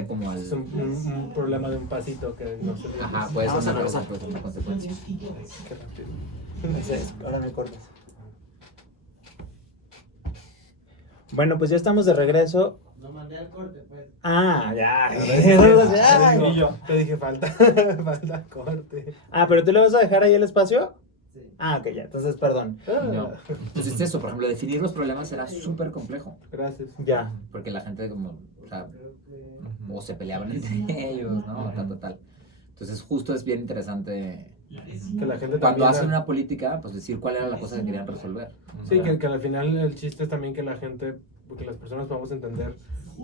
equivalente como al... Es un problema de un pasito que no se ve. Ajá, puede ser Vamos a una regresar. consecuencia. Qué rápido. Entonces, ahora me cortas. Bueno, pues ya estamos de regreso. No mandé al corte, pues. Ah, ya. Y yo te dije falta corte. Ah, pero tú le vas a dejar ahí el espacio. Sí. Ah, ok, ya. Entonces, perdón. No. Entonces eso, por ejemplo, definir los problemas era súper complejo. Gracias. Ya. Porque la gente como, o sea, Creo que... o se peleaban entre ellos, ¿no? Tal. Entonces justo es bien interesante Que la gente cuando también... hacen una política, pues decir cuál era la cosa que querían resolver. Sí, que al final el chiste es también que la gente, que las personas podamos entender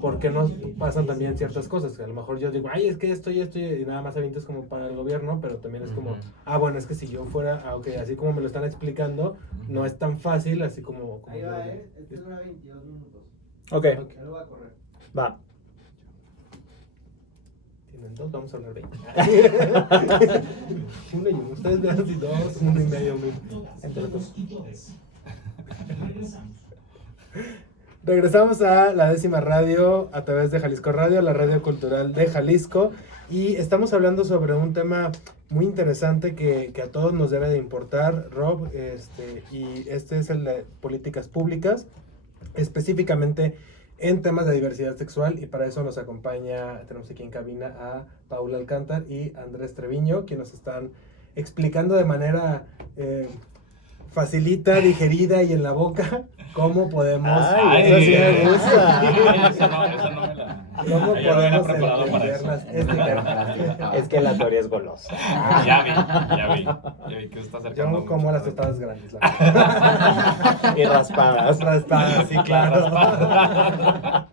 por qué nos pasan también ciertas cosas. Que a lo mejor yo digo, ay, es que esto y nada más avientas como para el gobierno, pero también es como, bueno, es que si yo fuera, ok, así como me lo están explicando, no es tan fácil, así como Ahí va, este dura 22 minutos. Ok, Ya lo voy a correr. va. Tienen dos, vamos a hablar 20. Uno y uno, ustedes vean si dos, uno y medio. Entre los dos. Regresamos a la 10ª radio a través de Jalisco Radio, la radio cultural de Jalisco, y estamos hablando sobre un tema muy interesante que a todos nos debe de importar, Rob, y este es el de políticas públicas, específicamente en temas de diversidad sexual, y para eso nos acompaña, tenemos aquí en cabina a Paula Alcántar y Andrés Treviño, que nos están explicando de manera facilita, digerida y en la boca cómo podemos... Ay, eso sí me gusta. Esa no me la... ¿Cómo Yo no venía podemos preparado para entender eso. este tema? Es que la teoría es golosa. Ya vi que se está acercando. Yo como mucho. las tostadas grandes. La Y raspadas. raspadas, sí, claro. Raspadas.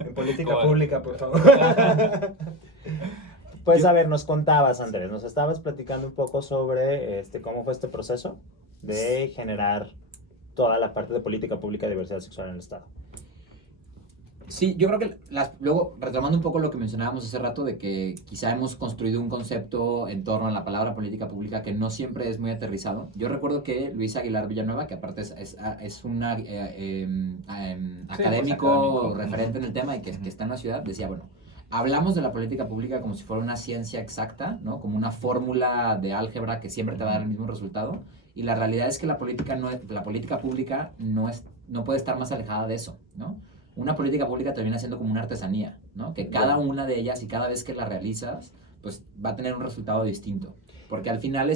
En política ¿Cómo? pública, por favor. Pues a ver, nos contabas, Andrés, nos estabas platicando un poco sobre cómo fue este proceso de generar toda la parte de política pública de diversidad sexual en el Estado. Sí, yo creo que luego, retomando un poco lo que mencionábamos hace rato, de que quizá hemos construido un concepto en torno a la palabra política pública que no siempre es muy aterrizado. Yo recuerdo que Luis Aguilar Villanueva, que aparte es un académico referente en el tema y que está en la ciudad, decía, bueno, hablamos de la política pública como si fuera una ciencia exacta, ¿no? Como una fórmula de álgebra que siempre te va a dar el mismo resultado. Y la realidad es que la política pública no puede estar más alejada de eso, ¿no? Una política pública termina siendo como una artesanía, ¿no? Que cada una de ellas y cada vez que la realizas, pues va a tener un resultado distinto. Porque al final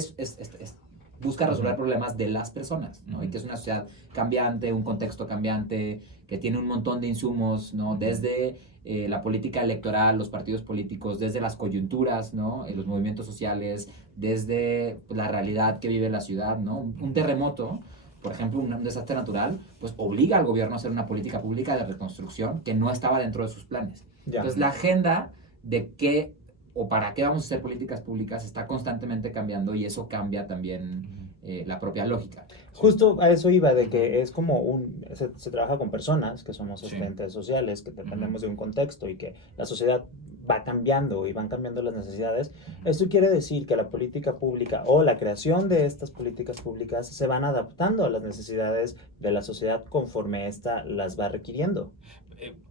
busca resolver problemas de las personas, ¿no? Y que es una sociedad cambiante, un contexto cambiante, que tiene un montón de insumos, ¿no? Desde la política electoral, los partidos políticos, desde las coyunturas, ¿no? Los movimientos sociales, desde la realidad que vive la ciudad, ¿no? Un terremoto, por ejemplo, un desastre natural, pues obliga al gobierno a hacer una política pública de reconstrucción que no estaba dentro de sus planes. Ya. Entonces, la agenda de qué o para qué vamos a hacer políticas públicas está constantemente cambiando y eso cambia también la propia lógica. Justo a eso iba, de que es como se trabaja con personas que somos Sí. entes sociales, que dependemos de un contexto y que la sociedad va cambiando y van cambiando las necesidades. Esto quiere decir que la política pública o la creación de estas políticas públicas se van adaptando a las necesidades de la sociedad conforme ésta las va requiriendo.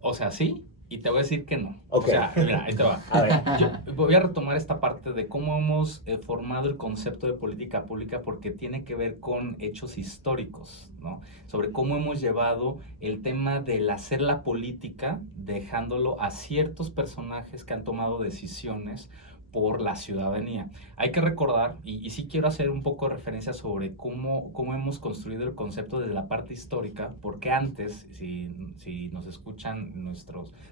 O sea, sí, y te voy a decir que no. Ok. O sea, mira, ahí te va. A ver. Yo voy a retomar esta parte de cómo hemos formado el concepto de política pública porque tiene que ver con hechos históricos, ¿no? Sobre cómo hemos llevado el tema del hacer la política dejándolo a ciertos personajes que han tomado decisiones por la ciudadanía. Hay que recordar, y sí quiero hacer un poco de referencia sobre cómo hemos construido el concepto desde la parte histórica, porque antes, si nos escuchan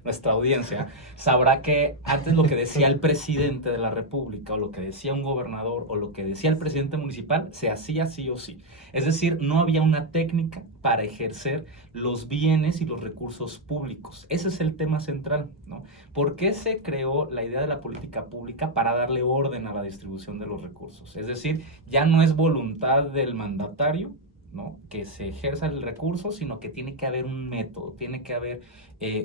nuestra audiencia, sabrá que antes lo que decía el presidente de la República, o lo que decía un gobernador, o lo que decía el presidente municipal, se hacía sí o sí. Es decir, no había una técnica para ejercer los bienes y los recursos públicos. Ese es el tema central, ¿no? ¿Por qué se creó la idea de la política pública? Para darle orden a la distribución de los recursos. Es decir, ya no es voluntad del mandatario, ¿no?, que se ejerza el recurso, sino que tiene que haber un método, tiene que haber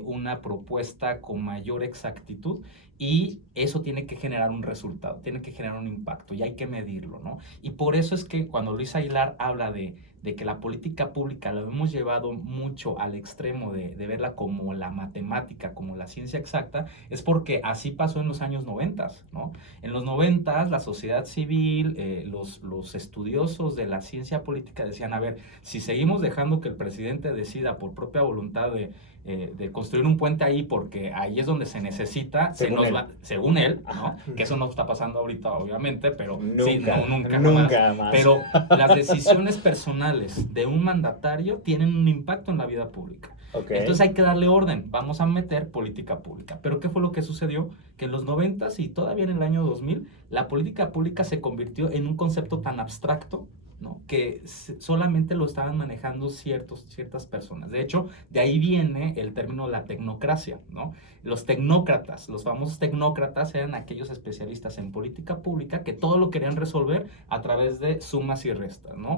una propuesta con mayor exactitud y eso tiene que generar un resultado, tiene que generar un impacto y hay que medirlo, ¿no? Y por eso es que cuando Luis Aguilar habla de de que la política pública la hemos llevado mucho al extremo de verla como la matemática, como la ciencia exacta, es porque así pasó en los años 90, ¿no? En los 90 la sociedad civil, los estudiosos de la ciencia política decían, a ver, si seguimos dejando que el presidente decida por propia voluntad de construir un puente ahí porque ahí es donde se necesita, según él, ¿no? Que eso no está pasando ahorita, obviamente, pero nunca más. Pero las decisiones personales de un mandatario tienen un impacto en la vida pública. Okay. Entonces hay que darle orden, vamos a meter política pública. Pero ¿qué fue lo que sucedió? Que en los 90s y todavía en el año 2000, la política pública se convirtió en un concepto tan abstracto, ¿no? Que solamente lo estaban manejando ciertas personas. De hecho, de ahí viene el término la tecnocracia, ¿no? Los tecnócratas, los famosos tecnócratas eran aquellos especialistas en política pública que todo lo querían resolver a través de sumas y restas, ¿no?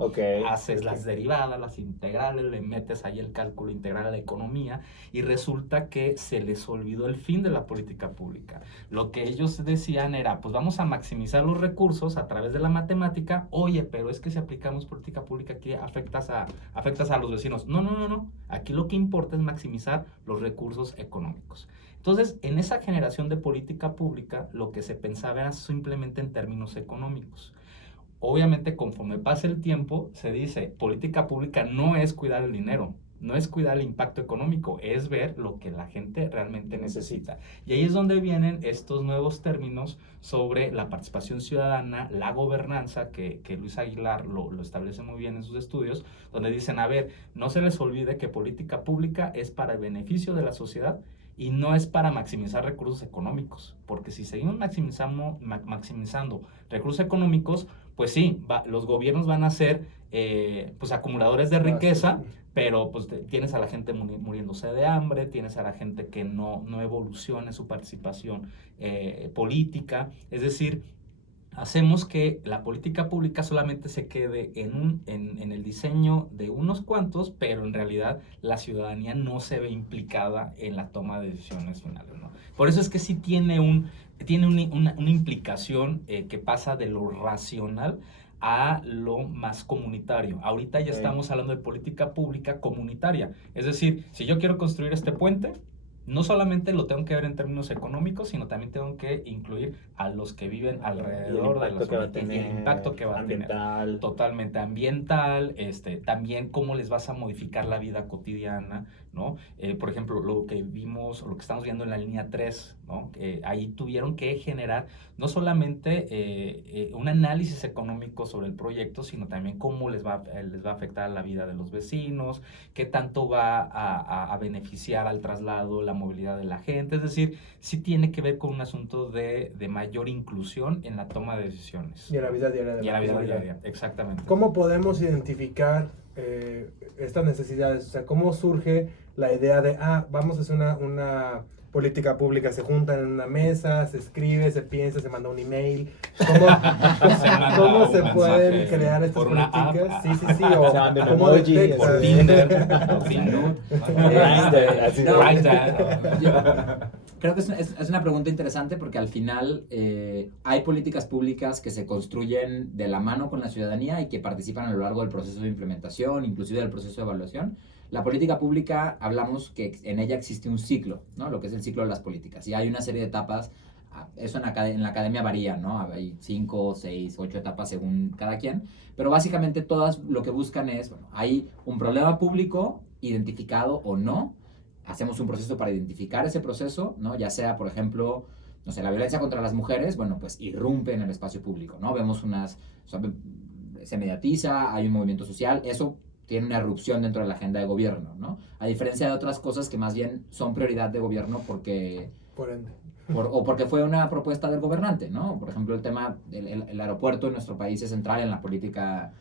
Haces las derivadas, las integrales, le metes ahí el cálculo integral a la economía y resulta que se les olvidó el fin de la política pública. Lo que ellos decían era, pues vamos a maximizar los recursos a través de la matemática. Oye, pero es que si aplicamos política pública aquí afectas a los vecinos. No. Aquí lo que importa es maximizar los recursos económicos. Entonces, en esa generación de política pública, lo que se pensaba era simplemente en términos económicos. Obviamente, conforme pasa el tiempo, se dice, política pública no es cuidar el dinero, no es cuidar el impacto económico, es ver lo que la gente realmente necesita. Y ahí es donde vienen estos nuevos términos sobre la participación ciudadana, la gobernanza, que Luis Aguilar lo establece muy bien en sus estudios, donde dicen, a ver, no se les olvide que política pública es para el beneficio de la sociedad y no es para maximizar recursos económicos, porque si seguimos maximizando recursos económicos, pues sí, los gobiernos van a ser pues acumuladores de riqueza, pero pues tienes a la gente muriéndose de hambre, tienes a la gente que no evoluciona en su participación política, es decir, hacemos que la política pública solamente se quede en el diseño de unos cuantos, pero en realidad la ciudadanía no se ve implicada en la toma de decisiones finales, ¿no? Por eso es que sí tiene una implicación que pasa de lo racional a lo más comunitario. Ahorita ya estamos hablando de política pública comunitaria. Es decir, si yo quiero construir este puente, no solamente lo tengo que ver en términos económicos, sino también tengo que incluir a los que viven alrededor de la zona, y el impacto que va a tener. Totalmente ambiental, también cómo les vas a modificar la vida cotidiana, ¿no? Por ejemplo, lo que vimos, o lo que estamos viendo en la línea 3, ¿no? Ahí tuvieron que generar no solamente un análisis económico sobre el proyecto, sino también cómo les va a afectar la vida de los vecinos, qué tanto va a beneficiar al traslado, la movilidad de la gente. Es decir, sí tiene que ver con un asunto de mayor inclusión en la toma de decisiones. Y en la vida diaria. Y en la vida diaria, exactamente. ¿Cómo podemos identificar estas necesidades? O sea, ¿cómo surge la idea de, vamos a hacer una política pública? Se juntan en una mesa, se escribe, se piensa, se manda un email. ¿Cómo se pueden crear estas políticas? Sí. O ¿cómo detectas? Por Tinder. Creo que es una pregunta interesante porque al final hay políticas públicas que se construyen de la mano con la ciudadanía y que participan a lo largo del proceso de implementación, inclusive del proceso de evaluación. La política pública, hablamos que en ella existe un ciclo, ¿no? Lo que es el ciclo de las políticas. Y hay una serie de etapas, eso en la academia varía, ¿no? Hay 5, 6, 8 etapas según cada quien. Pero básicamente todas lo que buscan es, bueno, hay un problema público identificado o no. Hacemos un proceso para identificar ese proceso, ¿no? Ya sea, por ejemplo, no sé, la violencia contra las mujeres, bueno, pues irrumpe en el espacio público, ¿no? Vemos se mediatiza, hay un movimiento social, eso tiene una erupción dentro de la agenda de gobierno, ¿no? A diferencia de otras cosas que más bien son prioridad de gobierno porque... Por ende. O porque fue una propuesta del gobernante, ¿no? Por ejemplo, el tema del aeropuerto en nuestro país es central en la política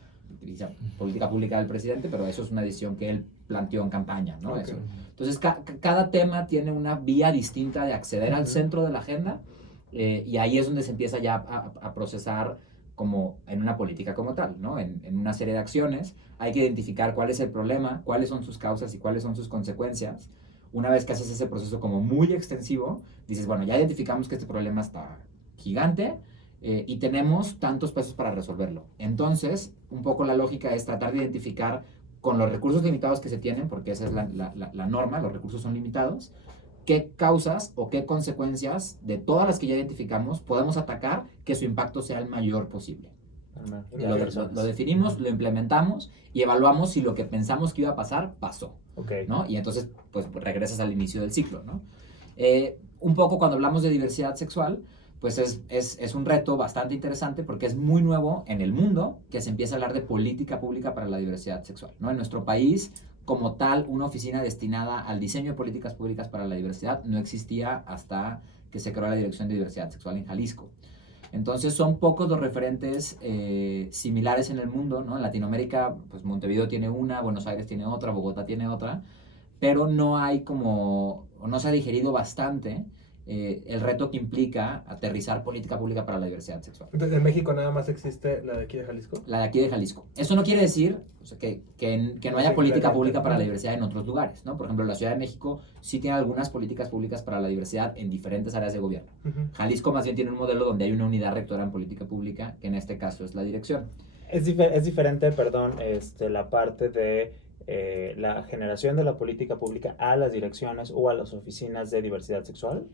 pública del presidente, pero eso es una decisión que él planteó en campaña, ¿no? Okay. Eso. Entonces, cada tema tiene una vía distinta de acceder al centro de la agenda y ahí es donde se empieza ya a procesar como en una política como tal, ¿no? En una serie de acciones hay que identificar cuál es el problema, cuáles son sus causas y cuáles son sus consecuencias. Una vez que haces ese proceso como muy extensivo, dices, bueno, ya identificamos que este problema está gigante, y tenemos tantos pesos para resolverlo. Entonces, un poco la lógica es tratar de identificar con los recursos limitados que se tienen, porque esa es la norma, los recursos son limitados, qué causas o qué consecuencias de todas las que ya identificamos podemos atacar que su impacto sea el mayor posible. Lo definimos, lo implementamos y evaluamos si lo que pensamos que iba a pasar, pasó. Okay. ¿No? Y entonces, pues regresas al inicio del ciclo, ¿no? Un poco cuando hablamos de diversidad sexual, pues es un reto bastante interesante porque es muy nuevo en el mundo que se empieza a hablar de política pública para la diversidad sexual, ¿no? En nuestro país, como tal, una oficina destinada al diseño de políticas públicas para la diversidad no existía hasta que se creó la Dirección de Diversidad Sexual en Jalisco. Entonces son pocos los referentes similares en el mundo, ¿no? En Latinoamérica, pues Montevideo tiene una, Buenos Aires tiene otra, Bogotá tiene otra, pero no hay como, o no se ha digerido bastante el reto que implica aterrizar política pública para la diversidad sexual. Entonces, ¿en México nada más existe la de aquí de Jalisco? La de aquí de Jalisco. Eso no quiere decir, o sea, que no haya política pública para la diversidad en otros lugares, ¿no? Por ejemplo, la Ciudad de México sí tiene algunas políticas públicas para la diversidad en diferentes áreas de gobierno. Jalisco más bien tiene un modelo donde hay una unidad rectora en política pública, que en este caso es la dirección. Es diferente, perdón, la parte de la generación de la política pública a las direcciones o a las oficinas de diversidad sexual.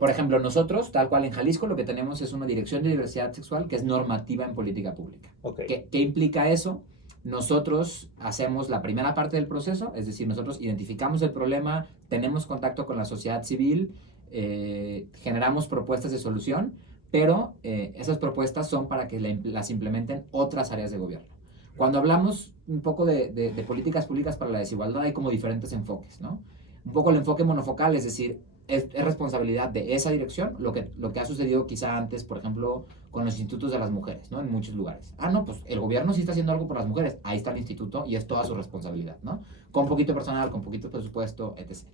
Por ejemplo, nosotros, tal cual en Jalisco, lo que tenemos es una dirección de diversidad sexual que es normativa en política pública. Okay. ¿Qué implica eso? Nosotros hacemos la primera parte del proceso, es decir, nosotros identificamos el problema, tenemos contacto con la sociedad civil, generamos propuestas de solución, pero esas propuestas son para que las implementen otras áreas de gobierno. Cuando hablamos un poco de políticas públicas para la desigualdad, hay como diferentes enfoques, ¿no? Un poco el enfoque monofocal, es decir, es responsabilidad de esa dirección lo que ha sucedido quizá antes, por ejemplo, con los institutos de las mujeres, ¿no? En muchos lugares. No, pues el gobierno sí está haciendo algo por las mujeres, ahí está el instituto y es toda su responsabilidad, ¿no? Con poquito personal, con poquito presupuesto, etc.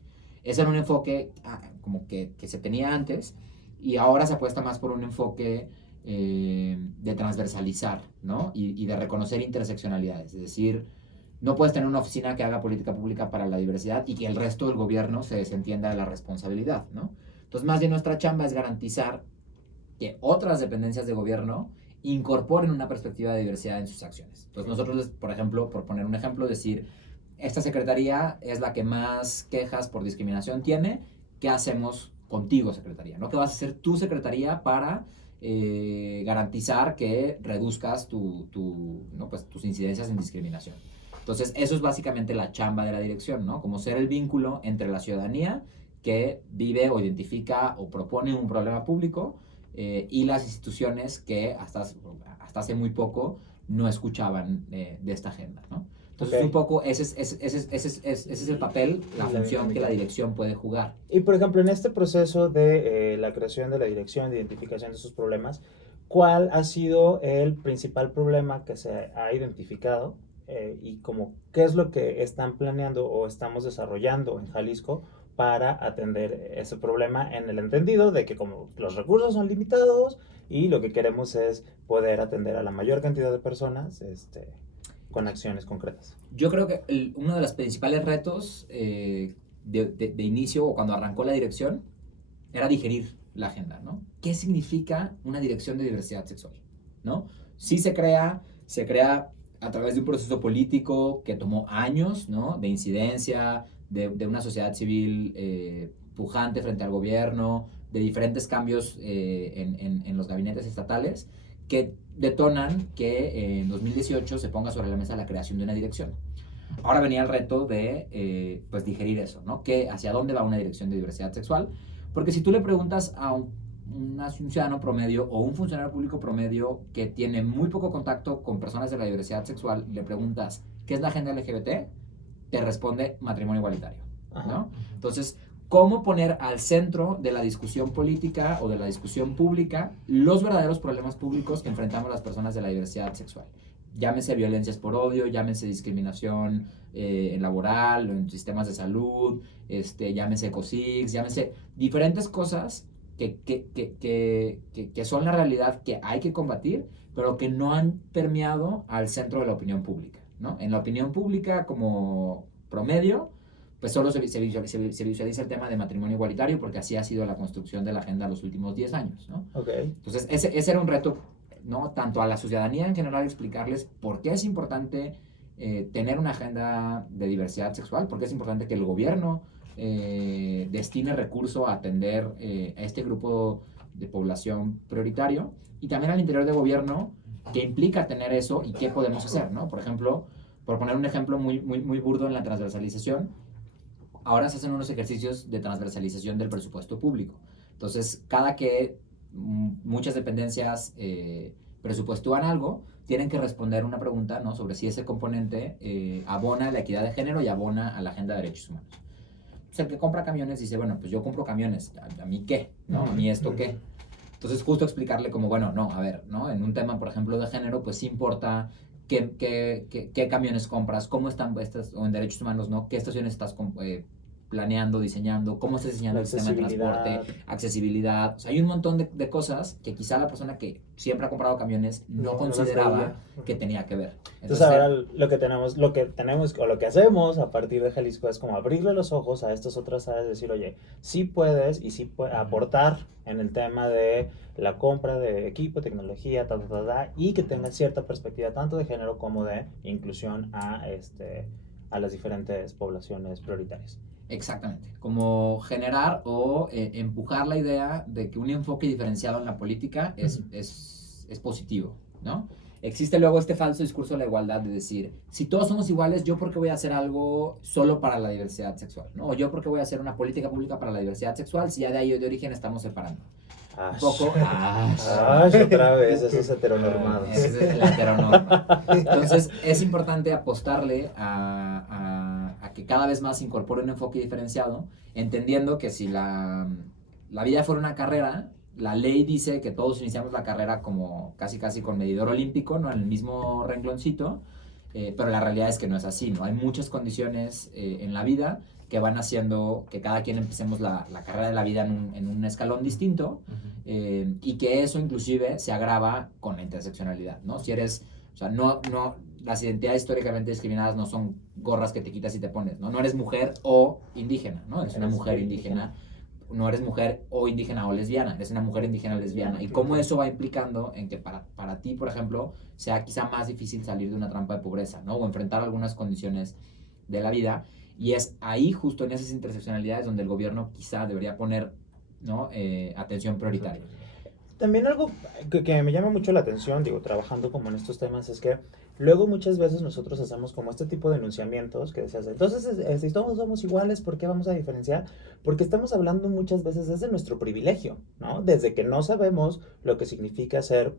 Ese era un enfoque como que se tenía antes y ahora se apuesta más por un enfoque de transversalizar, ¿no? Y de reconocer interseccionalidades, es decir, no puedes tener una oficina que haga política pública para la diversidad y que el resto del gobierno se desentienda de la responsabilidad, ¿no? Entonces, más bien nuestra chamba es garantizar que otras dependencias de gobierno incorporen una perspectiva de diversidad en sus acciones. Entonces, nosotros, por ejemplo, por poner un ejemplo, decir, esta secretaría es la que más quejas por discriminación tiene, ¿qué hacemos contigo, secretaría? ¿No? ¿Qué vas a hacer tu secretaría para garantizar que reduzcas ¿no? pues, tus incidencias en discriminación? Entonces, eso es básicamente la chamba de la dirección, ¿no? Como ser el vínculo entre la ciudadanía que vive o identifica o propone un problema público y las instituciones que hasta hace muy poco no escuchaban de esta agenda, ¿no? Entonces, un poco ese es el papel, la función que la dirección puede jugar. Y, por ejemplo, en este proceso de la creación de la dirección, de identificación de sus problemas, ¿cuál ha sido el principal problema que se ha identificado? Y como qué es lo que están planeando o estamos desarrollando en Jalisco para atender ese problema en el entendido de que como los recursos son limitados y lo que queremos es poder atender a la mayor cantidad de personas con acciones concretas. Yo creo que uno de los principales retos de inicio o cuando arrancó la dirección era digerir la agenda, ¿no? ¿Qué significa una dirección de diversidad sexual? ¿No? Sí se crea a través de un proceso político que tomó años, ¿no? De incidencia, de una sociedad civil pujante frente al gobierno, de diferentes cambios en los gabinetes estatales que detonan que en 2018 se ponga sobre la mesa la creación de una dirección. Ahora venía el reto de pues digerir eso, ¿no? ¿Hacia dónde va una dirección de diversidad sexual? Porque si tú le preguntas a un ciudadano promedio o un funcionario público promedio que tiene muy poco contacto con personas de la diversidad sexual, le preguntas, ¿qué es la agenda LGBT? Te responde matrimonio igualitario, ¿no? Entonces, ¿cómo poner al centro de la discusión política o de la discusión pública los verdaderos problemas públicos que enfrentamos las personas de la diversidad sexual? Llámese violencias por odio, llámese discriminación laboral, en sistemas de salud, llámese COSIX, llámese diferentes cosas que son la realidad que hay que combatir, pero que no han permeado al centro de la opinión pública, ¿no? En la opinión pública como promedio, pues solo se visualiza el tema de matrimonio igualitario porque así ha sido la construcción de la agenda los últimos 10 años, ¿no? Okay. Entonces, ese era un reto, ¿no? Tanto a la ciudadanía en general explicarles por qué es importante tener una agenda de diversidad sexual, por qué es importante que el gobierno destine recursos a atender a este grupo de población prioritario, y también al interior del gobierno qué implica tener eso y qué podemos hacer, ¿no? Por ejemplo, por poner un ejemplo muy burdo en la transversalización, ahora se hacen unos ejercicios de transversalización del presupuesto público. Entonces, cada que muchas dependencias presupuestúan algo, tienen que responder una pregunta, ¿no? Sobre si ese componente abona a la equidad de género y abona a la agenda de derechos humanos. Pues el que compra camiones dice, bueno, pues yo compro camiones, ¿a mí qué? ¿No? ¿A mí esto qué? Entonces, justo explicarle como, bueno, no, a ver, ¿no? En un tema, por ejemplo, de género, pues sí importa qué camiones compras, cómo están, o en derechos humanos, ¿no? ¿Qué estaciones estás planeando, diseñando, cómo estás diseñando el sistema de transporte, accesibilidad? O sea, hay un montón de cosas que quizá la persona que siempre ha comprado camiones no consideraba que tenía que ver. Entonces ahora lo que tenemos o lo que hacemos a partir de Jalisco es como abrirle los ojos a estas otras áreas, decir, oye, sí puedes y sí puedes aportar en el tema de la compra de equipo, tecnología, y que tenga cierta perspectiva tanto de género como de inclusión a las diferentes poblaciones prioritarias. Exactamente, como generar o empujar la idea de que un enfoque diferenciado en la política es positivo, ¿no? Existe luego este falso discurso de la igualdad de decir, si todos somos iguales, ¿yo por qué voy a hacer algo solo para la diversidad sexual? ¿No? O yo por qué voy a hacer una política pública para la diversidad sexual si ya de ahí de origen estamos separando. Un poco... otra vez, eso es heteronormado. Ese es el heteronorma. Entonces, es importante apostarle a que cada vez más se incorpore un enfoque diferenciado, entendiendo que si la vida fuera una carrera, la ley dice que todos iniciamos la carrera como casi con medidor olímpico, ¿no? En el mismo rengloncito, pero la realidad es que no es así, ¿no? Hay muchas condiciones en la vida que van haciendo que cada quien empecemos la carrera de la vida en un escalón distinto, y que eso inclusive se agrava con la interseccionalidad, ¿no? Si eres, o sea, no, las identidades históricamente discriminadas no son gorras que te quitas y te pones, ¿no? No eres mujer o indígena, ¿no? Eres una mujer indígena. No eres mujer o indígena o lesbiana, eres una mujer indígena o lesbiana. Y cómo eso va implicando en que para ti, por ejemplo, sea quizá más difícil salir de una trampa de pobreza, ¿no? O enfrentar algunas condiciones de la vida. Y es ahí, justo en esas interseccionalidades, donde el gobierno quizá debería poner, ¿no? Atención prioritaria. También algo que me llama mucho la atención, digo, trabajando como en estos temas, es que luego muchas veces nosotros hacemos como este tipo de enunciamientos que decías, entonces, si todos somos iguales, ¿por qué vamos a diferenciar? Porque estamos hablando muchas veces desde nuestro privilegio, ¿no? Desde que no sabemos lo que significa ser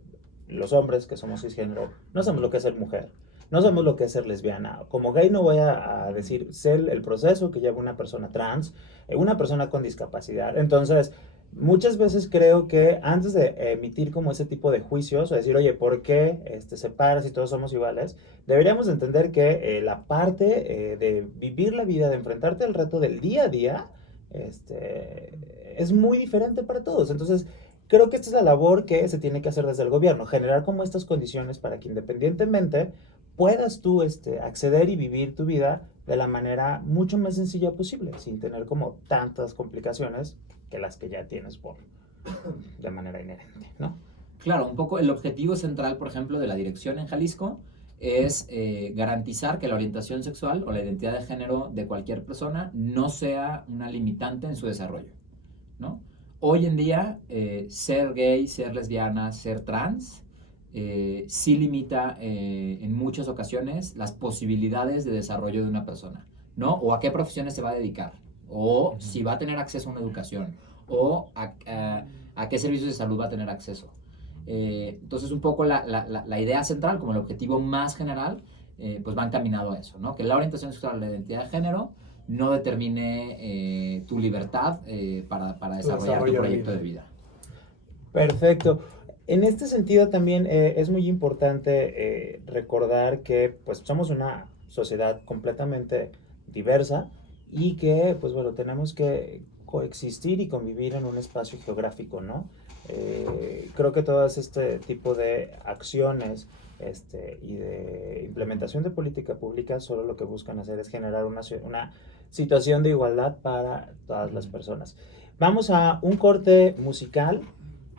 los hombres que somos cisgénero, no sabemos lo que es ser mujer, no sabemos lo que es ser lesbiana. Como gay no voy a decir ser el proceso que lleva una persona trans, una persona con discapacidad. Entonces, muchas veces creo que antes de emitir como ese tipo de juicios o decir, oye, ¿por qué separas si todos somos iguales? Deberíamos entender que la parte de vivir la vida, de enfrentarte al reto del día a día, es muy diferente para todos. Entonces, creo que esta es la labor que se tiene que hacer desde el gobierno, generar como estas condiciones para que independientemente puedas tú acceder y vivir tu vida de la manera mucho más sencilla posible, sin tener como tantas complicaciones que las que ya tienes de manera inherente, ¿no? Claro, un poco el objetivo central, por ejemplo, de la dirección en Jalisco es garantizar que la orientación sexual o la identidad de género de cualquier persona no sea una limitante en su desarrollo, ¿no? Hoy en día, ser gay, ser lesbiana, ser trans, sí limita en muchas ocasiones las posibilidades de desarrollo de una persona, ¿no? O a qué profesiones se va a dedicar, o si va a tener acceso a una educación, o a qué servicios de salud va a tener acceso. Entonces, un poco la idea central, como el objetivo más general, pues va encaminado a eso, ¿no? Que la orientación sexual, la identidad de género, no determine tu libertad para desarrollar tu proyecto de vida. Perfecto. En este sentido también es muy importante recordar que pues somos una sociedad completamente diversa y que pues bueno, tenemos que coexistir y convivir en un espacio geográfico, ¿no? Creo que todo este tipo de acciones y de implementación de política pública solo lo que buscan hacer es generar una situación de igualdad para todas las personas. Vamos a un corte musical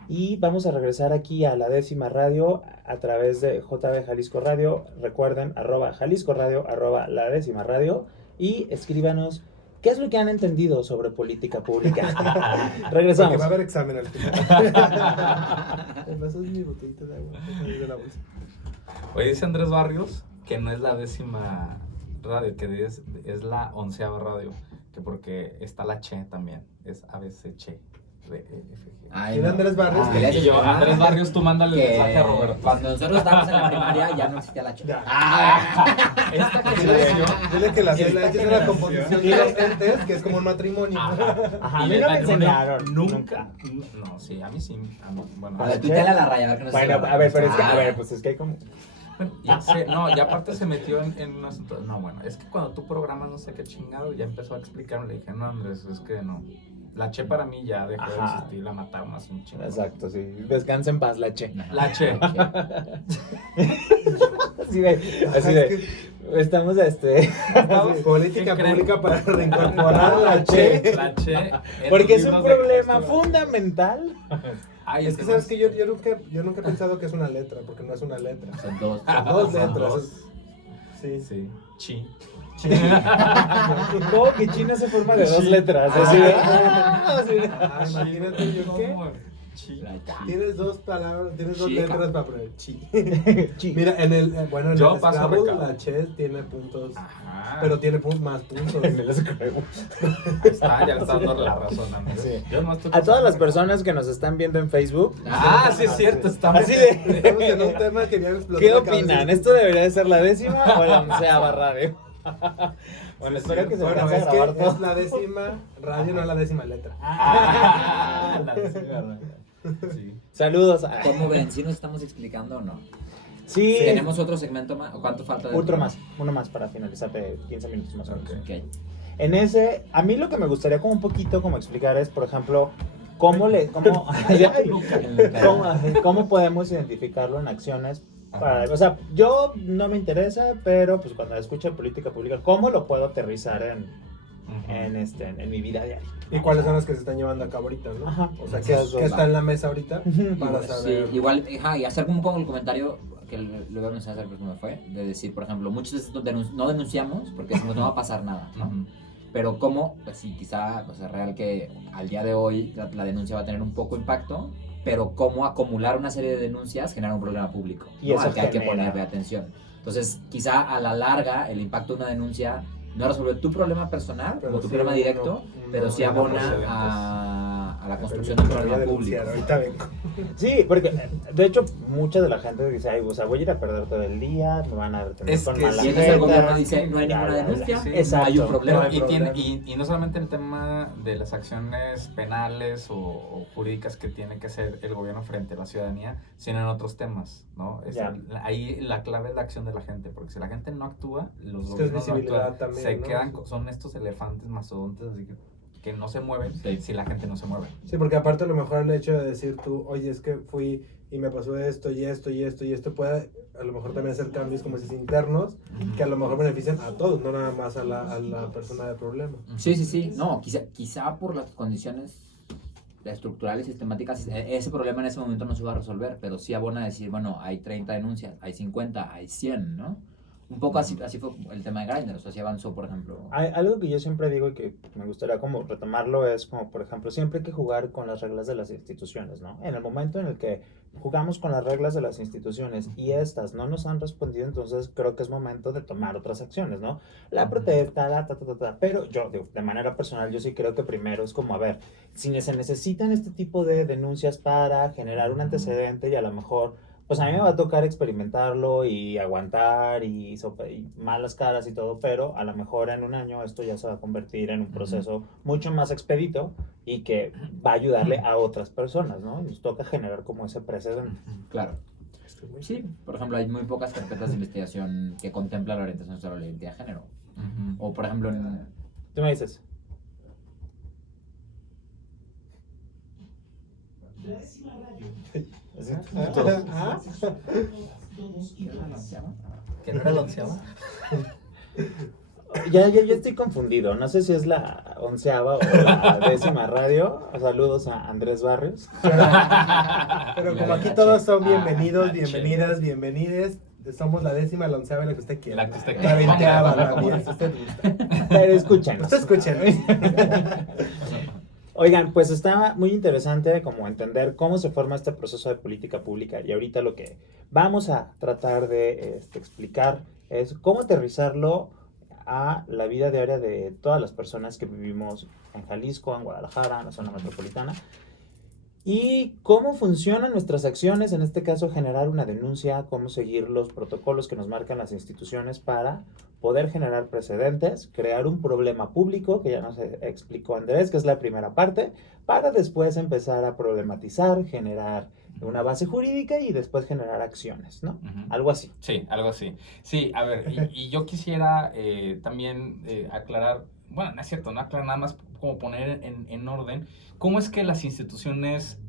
y vamos a regresar aquí a La Décima Radio a través de JB Jalisco Radio. Recuerden, @Jalisco Radio, @La Décima Radio, y escríbanos qué es lo que han entendido sobre política pública. Porque Regresamos. va a haber examen al final. ¿Me pasas mi botellita de agua? De la bolsa. Oye, dice Andrés Barrios que no es la 10ª radio, que es la 11ª radio, que porque está la Che también, es ABC Che. Ay, ¿Quién no. Andrés Barrios? Ah, Y yo, Andrés Barrios, tú mándale el que mensaje a Roberto. cuando nosotros estábamos en la primaria ya no existía la Che. Ya. Esta que se Dile, leyó. dile que la CLH es una composición de dos entes, que es como un matrimonio. Ajá, a Y mí el no me matrimonio enseñaron. Nunca. No, sí, a mí sí. Bueno, A ver, tuítale a la raya, a ver qué nos Bueno, dice. a ver, pero es que, Ah, a ver, pues es que hay como... no, y aparte se metió en un asunto. No, bueno, es que cuando tú programas no sé qué chingado, ya empezó a explicar. Le dije, no, Andrés, es que no. La Che para mí ya dejó de Ajá. existir, la mataron hace un chingo. Exacto, sí. Descansa en paz, la Che. Ajá. La Che. Así de, estamos Política ¿Qué creen? pública para reincorporar la Che. La Che. porque es un libros de problema texto. fundamental. Ay, Es que sabes que yo nunca he pensado que es una letra, porque no es una letra. Son dos. Son dos Son letras. dos. Sí. Sí. Chi. Como que China se forma de dos Sí. letras. Ah. Así de, Ah, imagínate yo qué. Chi. La Chi. Tienes dos palabras, tienes dos Chica. letras para poner chi. Chi. Mira, en el Yo paso Scrabble recado. la Che tiene puntos, Ajá. pero tiene más puntos. En el Scrabble. Ahí está, ya le está dando la razón, Andrés. Sí. Yo no estoy A todas las pasando- personas que nos están viendo en Facebook, Ah, sí, es cierto. Estamos así de, Estamos en un tema que ya me explotó ¿qué la cabeza. opinan? ¿Esto debería de ser la 10ª o la 11ª radio? Bueno, espero que se Bueno, alcance es a grabar que todo. es la 10ª radio, no la 10ª letra. Ah, la décima. Sí. Saludos. ¿Cómo ven? ¿Sí nos estamos explicando o no? Sí, ¿Tenemos otro segmento más? ¿O cuánto falta? de otro más, uno más para finalizar de 15 minutos más o menos. Ok. Ok. En ese, a mí lo que me gustaría como un poquito como explicar es, por ejemplo, cómo podemos identificarlo en acciones. O sea, yo no me interesa, pero pues cuando escucho política pública, ¿cómo lo puedo aterrizar en mi vida diaria? ¿Y cuáles son las que se están llevando a cabo ahorita, no? Ajá. O sea, Esas que dos. está en la mesa ahorita para Sí, saber. igual, ajá, y hacer como el comentario que le voy a mencionar que me fue, de decir, por ejemplo, muchas veces no denunciamos porque decimos no va a pasar nada, ¿no? Ujú. Pero cómo, pues sí, quizá pues, es real que al día de hoy la denuncia va a tener un poco impacto, pero cómo acumular una serie de denuncias genera un problema público, Y ¿no? eso al que hay que genera- ponerle atención. Entonces, quizá a la larga el impacto de una denuncia no resuelve tu problema personal Pero o tu sí problema uno- directo, pero sí uno- abona procedentes. a la construcción de un Voy a problema público. denunciar, ahorita vengo. Sí, porque de hecho mucha de la gente dice, ay, o sea, voy a ir a perder todo el día, me van a retener Es con que mala Y entonces el jeta. gobierno dice, no hay Bla, ninguna bla, bla. denuncia, Sí, exacto. hay un problema. No hay problema. Y no solamente el tema de las acciones penales o jurídicas que tiene que hacer el gobierno frente a la ciudadanía, sino en otros temas, ¿no? Ya. Ahí la clave es la acción de la gente, porque si la gente no actúa, los Es que es gobiernos no visibilidad actúan, también, se ¿no? quedan, son estos elefantes mastodontes, así que no se mueven Sí. si la gente no se mueve. Sí, porque aparte a lo mejor el hecho de decir tú, oye, es que fui y me pasó esto y esto y esto y esto puede a lo mejor también hacer cambios como dices internos que a lo mejor benefician a todos, no nada más a la persona del problema. Sí, sí, sí. No, quizá por las condiciones estructurales y sistemáticas, ese problema en ese momento no se va a resolver, pero sí abona a decir, bueno, hay 30 denuncias, hay 50, hay 100, ¿no? Un poco así fue el tema de Grindr, o sea, así avanzó, por ejemplo. Hay algo que yo siempre digo y que me gustaría como retomarlo es como, por ejemplo, siempre hay que jugar con las reglas de las instituciones, ¿no? En el momento en el que jugamos con las reglas de las instituciones y estas no nos han respondido, entonces creo que es momento de tomar otras acciones, ¿no? La protesta, pero yo, digo, de manera personal, yo sí creo que primero es como, a ver, si se necesitan este tipo de denuncias para generar un antecedente y a lo mejor pues a mí me va a tocar experimentarlo y aguantar y malas caras y todo, pero a lo mejor en un año esto ya se va a convertir en un proceso mucho más expedito y que va a ayudarle a otras personas, ¿no? Y nos toca generar como ese precedente. Claro. Sí, por ejemplo, hay muy pocas carpetas de investigación que contemplan la orientación sexual o la identidad de género. Ujú. O, por ejemplo, en... Tú me dices, ¿sí? ¿Ah? ¿Qué era la onceava? ¿Que no era la onceava? Ya estoy confundido. No sé si es la 11ª o la 10ª radio. Saludos a Andrés Barrios. Pero como aquí todos son bienvenidos, Ah, bienvenidas, bienvenides, somos la 10ª, la 11ª, la que usted quiera. La que usted La quiera. 20ª, la 10, si usted gusta. Pero escúchenos. Usted escúchenos. Oigan, pues está muy interesante como entender cómo se forma este proceso de política pública y ahorita lo que vamos a tratar de explicar es cómo aterrizarlo a la vida diaria de todas las personas que vivimos en Jalisco, en Guadalajara, en la zona metropolitana y cómo funcionan nuestras acciones, en este caso generar una denuncia, cómo seguir los protocolos que nos marcan las instituciones para poder generar precedentes, crear un problema público, que ya nos explicó Andrés, que es la primera parte, para después empezar a problematizar, generar una base jurídica y después generar acciones, ¿no? Algo así. Sí, algo así. Sí, a ver, y yo quisiera también aclarar, bueno, no es cierto, no aclarar nada más como poner en orden cómo es que las instituciones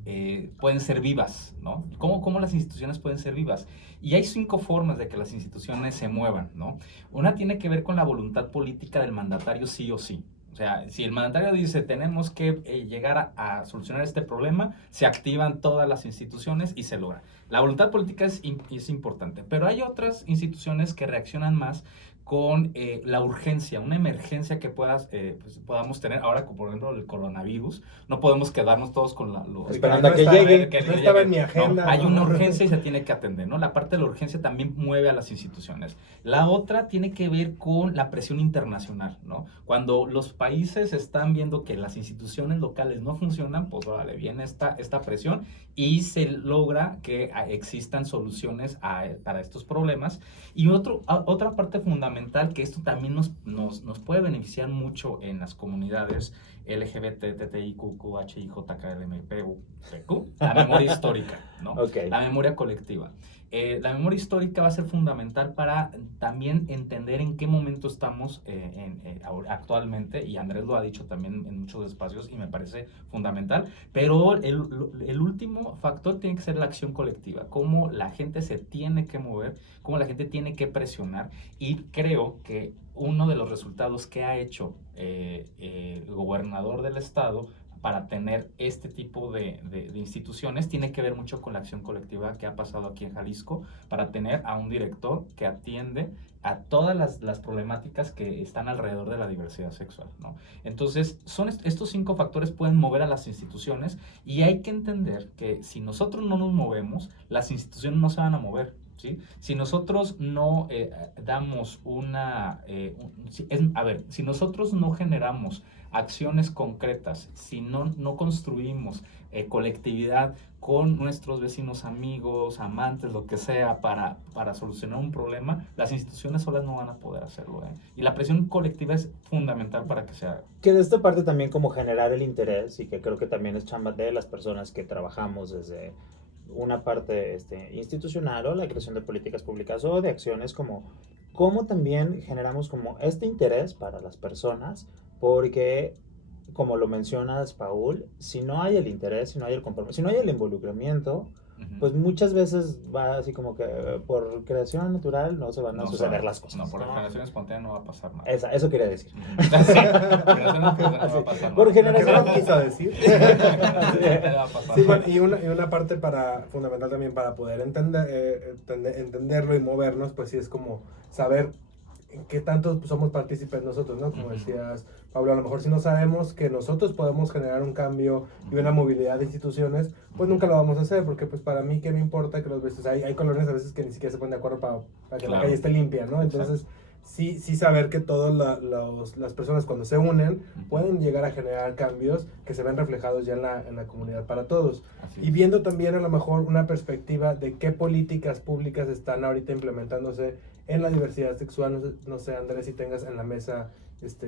pueden ser vivas, ¿no? ¿Cómo las instituciones pueden ser vivas? Y hay 5 formas de que las instituciones se muevan, ¿no? Una tiene que ver con la voluntad política del mandatario sí o sí. O sea, si el mandatario dice tenemos que llegar a solucionar este problema, se activan todas las instituciones y se logra. La voluntad política es importante, pero hay otras instituciones que reaccionan más con la urgencia, una emergencia que podamos tener. Ahora, como por ejemplo el coronavirus, no podemos quedarnos todos con esperando a que llegue. No estaba en mi agenda. No, hay una urgencia y se tiene que atender, ¿no? La parte de la urgencia también mueve a las instituciones. La otra tiene que ver con la presión internacional, ¿no? Cuando los países están viendo que las instituciones locales no funcionan, pues órale, viene esta presión y se logra que existan soluciones para estos problemas. Y otra parte fundamental, que esto también nos puede beneficiar mucho en las comunidades LGBT, TTI, QQ, HI, JKLMP, UPQ, la memoria histórica, ¿no? Okay. La memoria colectiva. La memoria histórica va a ser fundamental para también entender en qué momento estamos actualmente, y Andrés lo ha dicho también en muchos espacios y me parece fundamental, pero el último factor tiene que ser la acción colectiva, cómo la gente se tiene que mover, cómo la gente tiene que presionar, y creo que uno de los resultados que ha hecho el gobernador del estado para tener este tipo de instituciones tiene que ver mucho con la acción colectiva que ha pasado aquí en Jalisco, para tener a un director que atiende a todas las problemáticas que están alrededor de la diversidad sexual, ¿no? Entonces, estos 5 factores pueden mover a las instituciones, y hay que entender que si nosotros no nos movemos, las instituciones no se van a mover, ¿sí? Si nosotros no damos si nosotros no generamos acciones concretas, si no construimos colectividad con nuestros vecinos, amigos, amantes, lo que sea, para solucionar un problema, las instituciones solas no van a poder hacerlo, ¿eh? Y la presión colectiva es fundamental para que se haga. Que de esta parte también como generar el interés, y que creo que también es chamba de las personas que trabajamos desde una parte institucional, o la creación de políticas públicas o de acciones, como también generamos como este interés para las personas, porque como lo mencionas, Paul, si no hay el interés, si no hay el compromiso, si no hay el involucramiento, pues muchas veces va así como que por creación natural no se van a suceder las cosas. No, por generación espontánea no va a pasar nada. Eso quería decir. Sí, por generación espontánea no va a pasar nada. Por ¿Qué generación. no quiso decir? No va a pasar Sí, nada. bueno, y una parte fundamental también para poder entenderlo y movernos, pues sí es como saber en qué tanto somos partícipes nosotros, ¿no? Como decías, Pablo, a lo mejor si no sabemos que nosotros podemos generar un cambio y una movilidad de instituciones, pues nunca lo vamos a hacer, porque pues para mí, ¿qué me importa que los vecinos, hay colonias a veces que ni siquiera se ponen de acuerdo para que la calle esté limpia, ¿no? Entonces, sí saber que todas las personas cuando se unen pueden llegar a generar cambios que se ven reflejados ya en la comunidad para todos. Así Y es. viendo también a lo mejor una perspectiva de qué políticas públicas están ahorita implementándose en la diversidad sexual. No sé, Andrés, si tengas en la mesa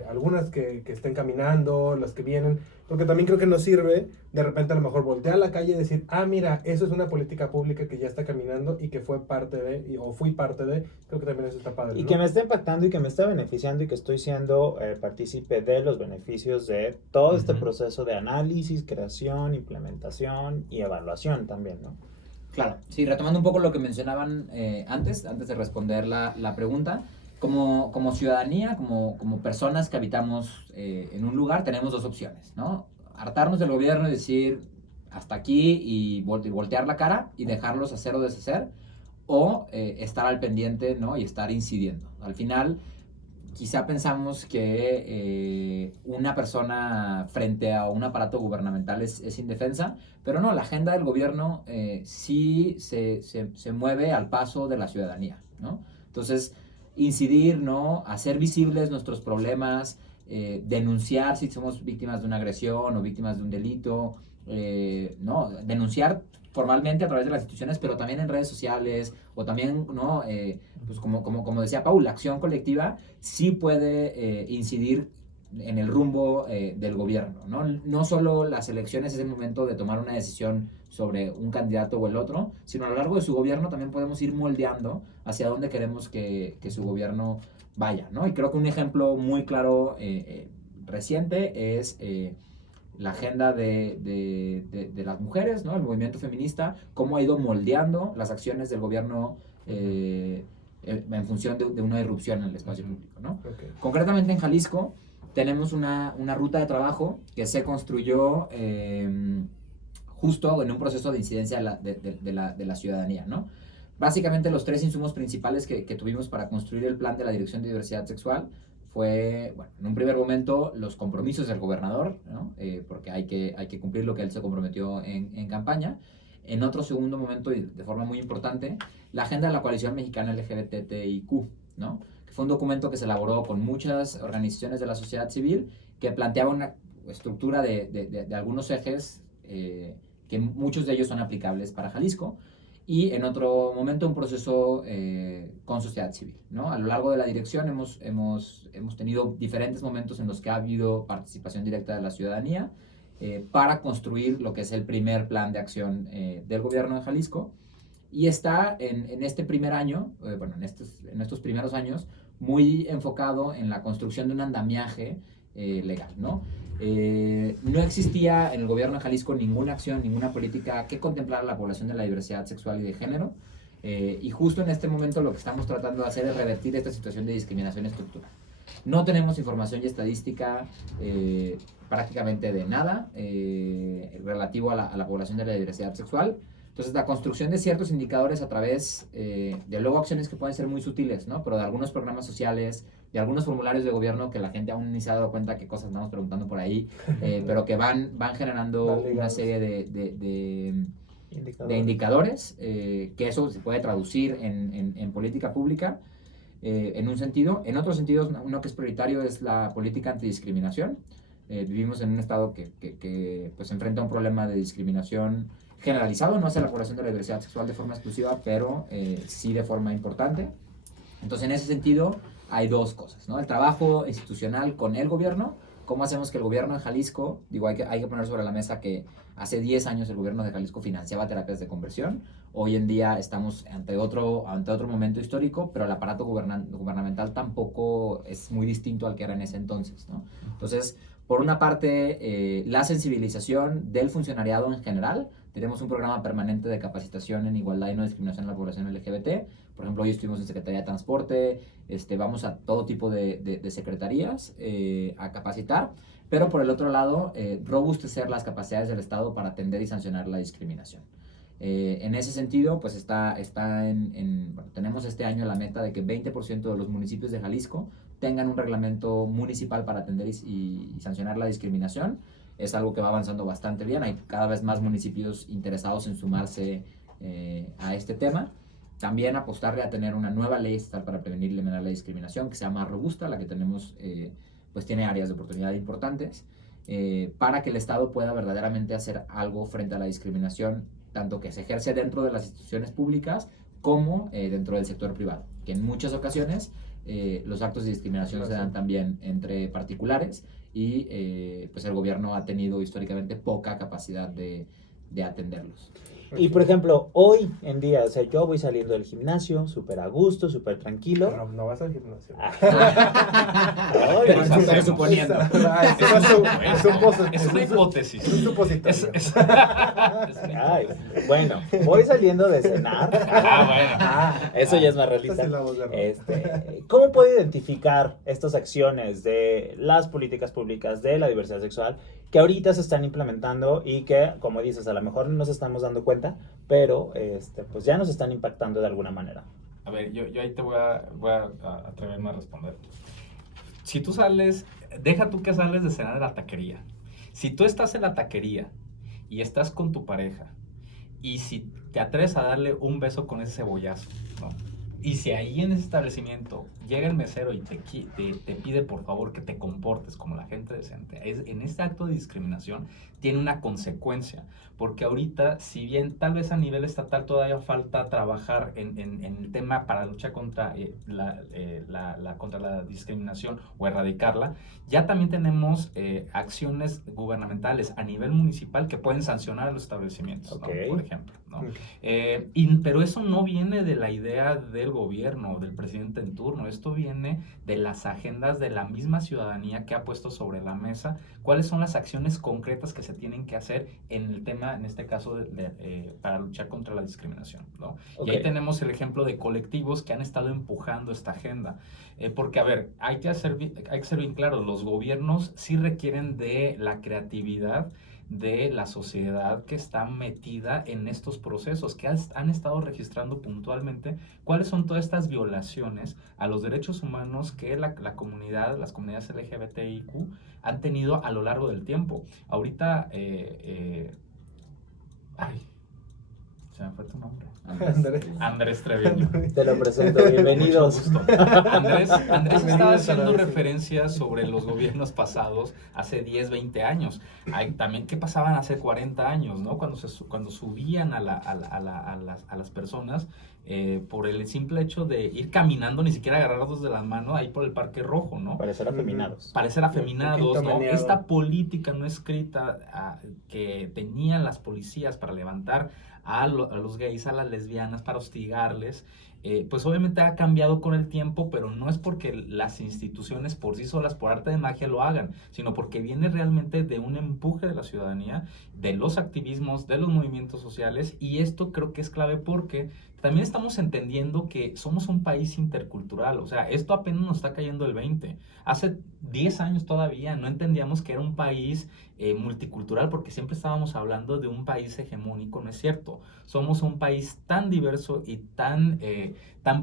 algunas que estén caminando, las que vienen, porque también creo que nos sirve de repente a lo mejor voltear a la calle y decir, mira, eso es una política pública que ya está caminando y que fue parte de, o fui parte de. Creo que también eso está padre, Y ¿no? que me está impactando y que me está beneficiando y que estoy siendo partícipe de los beneficios de todo este proceso de análisis, creación, implementación y evaluación también, ¿no? Claro, sí, retomando un poco lo que mencionaban antes de responder la pregunta, como ciudadanía, como personas que habitamos en un lugar, tenemos dos opciones, ¿no? Hartarnos del gobierno y decir hasta aquí y voltear la cara y dejarlos hacer o deshacer, o estar al pendiente, ¿no? Y estar incidiendo. Al final, quizá pensamos que una persona frente a un aparato gubernamental es indefensa, pero no, la agenda del gobierno sí se mueve al paso de la ciudadanía, ¿no? Entonces, incidir, ¿no? Hacer visibles nuestros problemas, denunciar si somos víctimas de una agresión o víctimas de un delito, ¿no? Denunciar formalmente a través de las instituciones, pero también en redes sociales, o también, ¿no? Pues como decía Paul, la acción colectiva sí puede incidir en el rumbo del gobierno, ¿no? No solo las elecciones es el momento de tomar una decisión sobre un candidato o el otro, sino a lo largo de su gobierno también podemos ir moldeando hacia dónde queremos que su gobierno vaya, ¿no? Y creo que un ejemplo muy claro reciente es la agenda de las mujeres, ¿no? El movimiento feminista, cómo ha ido moldeando las acciones del gobierno en función de una irrupción en el espacio público, ¿no? Okay. Concretamente en Jalisco tenemos una ruta de trabajo que se construyó justo en un proceso de incidencia de la ciudadanía, ¿no? Básicamente los tres insumos principales que tuvimos para construir el plan de la Dirección de Diversidad Sexual fue, bueno, en un primer momento los compromisos del gobernador, ¿no? Porque hay que cumplir lo que él se comprometió en campaña. En otro segundo momento, y de forma muy importante, la agenda de la Coalición Mexicana LGBTIQ, ¿no? Que fue un documento que se elaboró con muchas organizaciones de la sociedad civil que planteaba una estructura de algunos ejes que muchos de ellos son aplicables para Jalisco, y en otro momento un proceso con sociedad civil, ¿no? A lo largo de la dirección hemos tenido diferentes momentos en los que ha habido participación directa de la ciudadanía para construir lo que es el primer plan de acción del gobierno de Jalisco, y está en este primer año, bueno, en estos primeros años, muy enfocado en la construcción de un andamiaje legal, ¿no? No existía en el gobierno de Jalisco ninguna acción, ninguna política que contemplara la población de la diversidad sexual y de género, y justo en este momento lo que estamos tratando de hacer es revertir esta situación de discriminación estructural. No tenemos información y estadística prácticamente de nada relativo a la población de la diversidad sexual. Entonces, la construcción de ciertos indicadores a través de luego acciones que pueden ser muy sutiles, ¿no? Pero de algunos programas sociales, de algunos formularios de gobierno que la gente aún ni se ha dado cuenta qué cosas estamos preguntando por ahí, pero que van generando una serie de indicadores que eso se puede traducir en política pública en un sentido. En otros sentidos, uno que es prioritario es la política antidiscriminación. Vivimos en un estado que pues enfrenta un problema de discriminación generalizado, no hacia la población de la diversidad sexual de forma exclusiva, pero sí de forma importante. Entonces, en ese sentido, hay dos cosas, ¿no? El trabajo institucional con el gobierno, cómo hacemos que el gobierno de Jalisco, digo, hay que poner sobre la mesa que hace 10 años el gobierno de Jalisco financiaba terapias de conversión. Hoy en día estamos ante otro momento histórico, pero el aparato gubernamental tampoco es muy distinto al que era en ese entonces, ¿no? Entonces, por una parte, la sensibilización del funcionariado en general. Tenemos un programa permanente de capacitación en igualdad y no discriminación a la población LGBT. Por ejemplo, hoy estuvimos en Secretaría de Transporte, vamos a todo tipo de secretarías a capacitar, pero por el otro lado, robustecer las capacidades del Estado para atender y sancionar la discriminación. En ese sentido, pues bueno, tenemos este año la meta de que 20% de los municipios de Jalisco tengan un reglamento municipal para atender y sancionar la discriminación. Es algo que va avanzando bastante bien. Hay cada vez más municipios interesados en sumarse a este tema. También apostarle a tener una nueva ley estatal para prevenir y eliminar la discriminación, que sea más robusta. La que tenemos pues tiene áreas de oportunidad importantes para que el Estado pueda verdaderamente hacer algo frente a la discriminación, tanto que se ejerce dentro de las instituciones públicas como dentro del sector privado, que en muchas ocasiones los actos de discriminación se dan también entre particulares, y pues el gobierno ha tenido históricamente poca capacidad de atenderlos. Y por ejemplo, hoy en día, o sea, yo voy saliendo del gimnasio súper a gusto, súper tranquilo. Rob, no vas al gimnasio. Ay, Pero pues, eso hacemos. está suponiendo. Es una hipótesis. Es un supositorio. Es una Ay, bueno, voy saliendo de cenar. bueno. Eso ya es más Esa sí realista. la voz de Rob. ¿Cómo puedo identificar estas acciones de las políticas públicas de la diversidad sexual que ahorita se están implementando y que, como dices, a lo mejor no nos estamos dando cuenta, pero pues ya nos están impactando de alguna manera? A ver, yo ahí te voy a atreverme a responder. Si tú sales, deja tú que sales de cenar de la taquería. Si tú estás en la taquería y estás con tu pareja y si te atreves a darle un beso con ese cebollazo, ¿no? Y si ahí en ese establecimiento llega el mesero y te pide por favor que te comportes como la gente decente, en este acto de discriminación tiene una consecuencia, porque ahorita, si bien tal vez a nivel estatal todavía falta trabajar en el tema para luchar contra contra la discriminación o erradicarla, ya también tenemos acciones gubernamentales a nivel municipal que pueden sancionar a los establecimientos, Okay. ¿no? Por ejemplo, ¿no? Ok. Pero eso no viene de la idea del gobierno, del presidente en turno, esto viene de las agendas de la misma ciudadanía que ha puesto sobre la mesa cuáles son las acciones concretas que se tienen que hacer en el tema, en este caso, para luchar contra la discriminación, ¿no? Ok. Y ahí tenemos el ejemplo de colectivos que han estado empujando esta agenda. Porque, a ver, hay que ser bien claro, los gobiernos sí requieren de la creatividad de la sociedad que está metida en estos procesos, que han estado registrando puntualmente cuáles son todas estas violaciones a los derechos humanos que las comunidades LGBTIQ han tenido a lo largo del tiempo. Ahorita, se me fue tu nombre. Andrés Treviño. Te lo presento, bienvenidos. Mucho gusto. Andrés Bienvenidos estaba a haciendo la referencias sobre los gobiernos pasados hace 10, 20 años. Hay también qué pasaban hace 40 años, ¿no? Cuando subían a las personas por el simple hecho de ir caminando, ni siquiera agarrarlos de la mano ahí por el Parque Rojo, ¿no? Parecer afeminados. Parecer afeminados, ¿no? meneado. Esta política no escrita que tenían las policías para levantar a los gays, a las lesbianas, para hostigarles, pues obviamente ha cambiado con el tiempo, pero no es porque las instituciones por sí solas, por arte de magia, lo hagan, sino porque viene realmente de un empuje de la ciudadanía, de los activismos, de los movimientos sociales, y esto creo que es clave porque también estamos entendiendo que somos un país intercultural, o sea, esto apenas nos está cayendo el 20. Hace 10 años todavía no entendíamos que era un país multicultural porque siempre estábamos hablando de un país hegemónico, no es cierto. Somos un país tan diverso y tan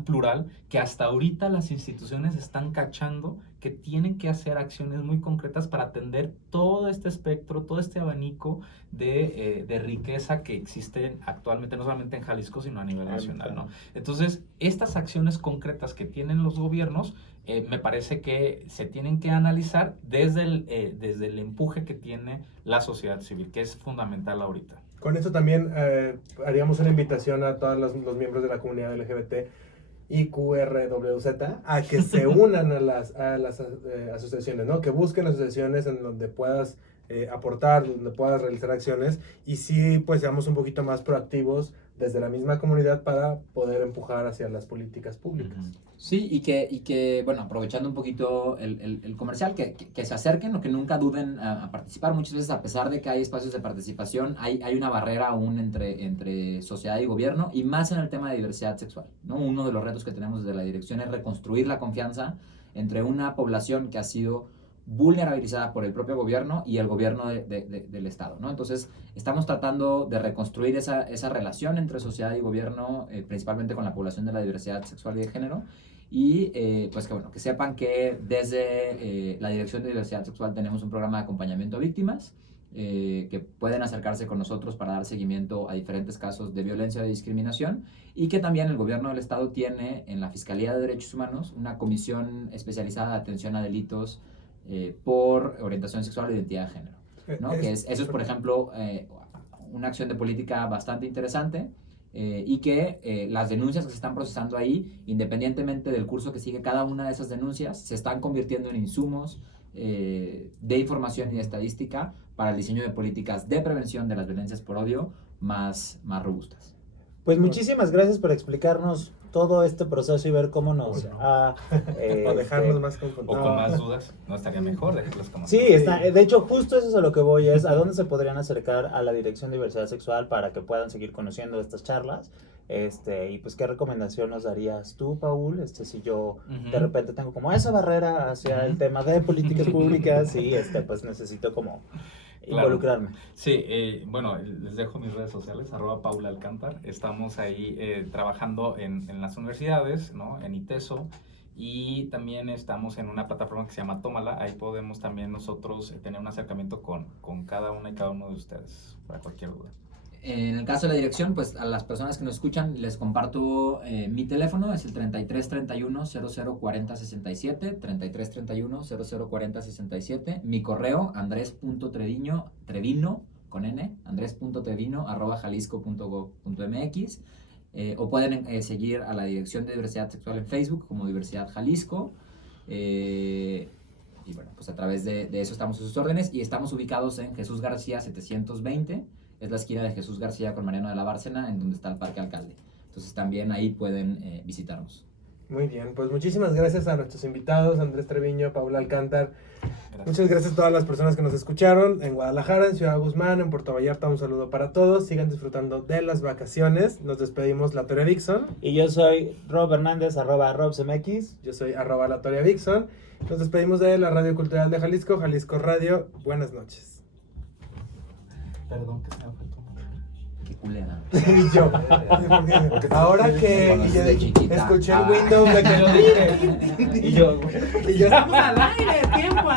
plural que hasta ahorita las instituciones están cachando que tienen que hacer acciones muy concretas para atender todo este espectro, todo este abanico de riqueza que existe actualmente, no solamente en Jalisco, sino a nivel nacional, ¿no? Entonces, estas acciones concretas que tienen los gobiernos, me parece que se tienen que analizar desde el empuje que tiene la sociedad civil, que es fundamental ahorita. Con esto también haríamos una invitación a todos los miembros de la comunidad LGBT y QRWZ a que se unan a las asociaciones, ¿no? Que busquen asociaciones en donde puedas aportar, donde puedas realizar acciones y sí, pues seamos un poquito más proactivos desde la misma comunidad para poder empujar hacia las políticas públicas. Sí, y que bueno, aprovechando un poquito el comercial, que se acerquen o que nunca duden a participar. Muchas veces, a pesar de que hay espacios de participación, hay una barrera aún entre sociedad y gobierno, y más en el tema de diversidad sexual, ¿no? Uno de los retos que tenemos desde la dirección es reconstruir la confianza entre una población que ha sido vulnerabilizada por el propio gobierno y el gobierno del Estado, ¿no? Entonces, estamos tratando de reconstruir esa relación entre sociedad y gobierno, principalmente con la población de la diversidad sexual y de género, y pues que bueno, que sepan que desde la Dirección de Diversidad Sexual tenemos un programa de acompañamiento a víctimas, que pueden acercarse con nosotros para dar seguimiento a diferentes casos de violencia o de discriminación, y que también el gobierno del Estado tiene en la Fiscalía de Derechos Humanos una comisión especializada de atención a delitos por orientación sexual o identidad de género, ¿no? Eso es, por ejemplo, una acción de política bastante interesante, y que las denuncias que se están procesando ahí, independientemente del curso que sigue cada una de esas denuncias, se están convirtiendo en insumos de información y de estadística para el diseño de políticas de prevención de las violencias por odio más robustas. Pues muchísimas gracias por explicarnos todo este proceso y ver cómo nos ha... O dejarnos más O con confundidos. más dudas, no estaría mejor dejarlos como Sí, de hecho, justo eso es a lo que voy, es a dónde se podrían acercar a la Dirección de Diversidad Sexual para que puedan seguir conociendo estas charlas. Y pues, ¿qué recomendación nos darías tú, Paul? Si yo de repente tengo como esa barrera hacia el tema de políticas públicas y pues necesito como involucrarme. Sí, bueno, les dejo mis redes sociales, @paulalcantar. Estamos ahí trabajando en las universidades, ¿no? En ITESO. Y también estamos en una plataforma que se llama Tómala. Ahí podemos también nosotros tener un acercamiento con cada una y cada uno de ustedes para cualquier duda. En el caso de la dirección, pues a las personas que nos escuchan les comparto mi teléfono, es el 3331 0040 67, 3331 0040 67, mi correo andres.trevino, con n, andres.trevino@jalisco.gov.mx, o pueden seguir a la Dirección de Diversidad Sexual en Facebook como Diversidad Jalisco, y bueno, pues a través de eso estamos a sus órdenes, y estamos ubicados en Jesús García 720, es la esquina de Jesús García con Mariano de la Bárcena, en donde está el Parque Alcalde. Entonces también ahí pueden visitarnos. Muy bien, pues muchísimas gracias a nuestros invitados, Andrés Treviño, Paula Alcántar. Gracias. Muchas gracias a todas las personas que nos escucharon en Guadalajara, en Ciudad Guzmán, en Puerto Vallarta. Un saludo para todos. Sigan disfrutando de las vacaciones. Nos despedimos, La Toria Dixon. Y yo soy Rob Hernández, @RobsMX. Yo soy @La Toria Dixon. Nos despedimos de la Radio Cultural de Jalisco, Jalisco Radio. Buenas noches. Perdón, que se me faltó. Qué culera. Y yo, ahora que Conocí y yo de chiquita. escuché el Windows de que Y yo, y yo estamos al aire, tiempo.